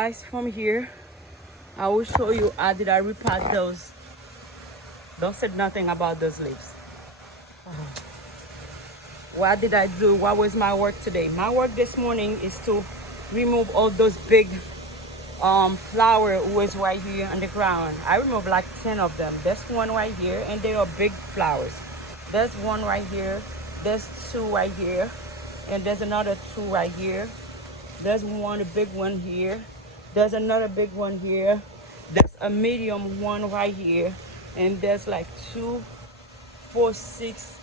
Guys, from here I will show you how did I repot those. Don't say nothing about those leaves. What did I do? What was my work today? My work this morning is to remove all those big flower who was right here on the ground. I removed like 10 of them. There's one right here and they are big flowers. There's one right here, there's two right here, and there's another two right here. There's one, a big one here, there's another big one here, there's a medium one right here, and there's like 2, 4, 6,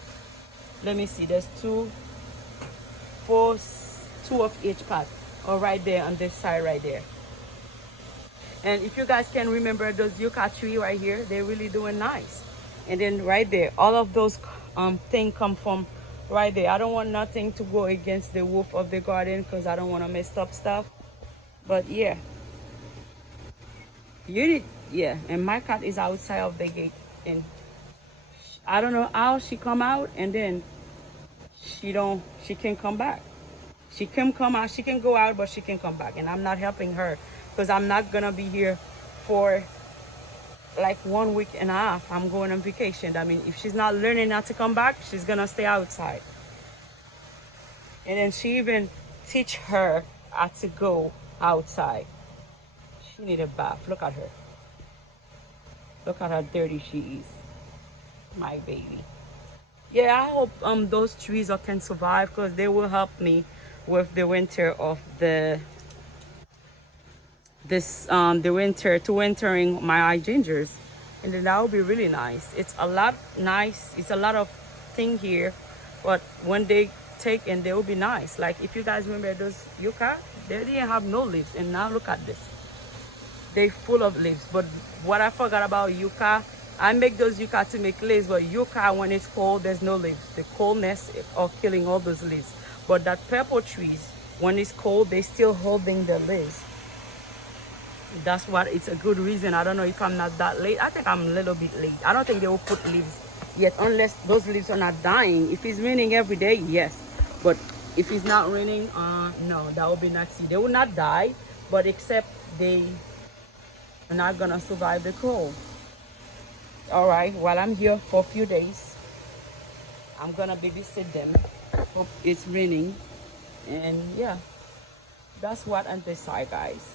let me see, there's 2, 4, 2 of each part or right there on this side right there. And if you guys can remember those yucca tree right here, they're really doing nice. And then right there, all of those things come from right there. I don't want nothing to go against the roof of the garden because I don't want to mess up stuff. But yeah, and my cat is outside of the gate, and I don't know how she come out, and then she can come back. She can come out, she can go out, but she can come back, and I'm not helping her because I'm not gonna be here for like 1 week and a half. I'm going on vacation. I mean, if she's not learning not to come back, she's gonna stay outside. And then she even teach her how to go outside. She need a bath. Look at her. Look at how dirty she is. My baby. Yeah, I hope those trees can survive because they will help me with the winter of the wintering my hydrangeas, and then that would be really nice. It's a lot of thing here, but when they take and they will be nice. Like if you guys remember those yucca, they didn't have no leaves, and now look at this, they full of leaves. But what I forgot about yucca, I make those yucca to make leaves, but yucca when it's cold there's no leaves. The coldness are killing all those leaves. But that purple trees, when it's cold, they still holding the leaves. That's what, it's a good reason. I don't know if I'm not that late. I think I'm a little bit late. I don't think they will put leaves yet unless those leaves are not dying. If it's raining every day, yes, but if it's not raining, no, that will be not. See, they will not die, but except they are not gonna survive the cold. All right, while I'm here for a few days, I'm gonna babysit them. Hope it's raining, and yeah, that's what I decide, guys.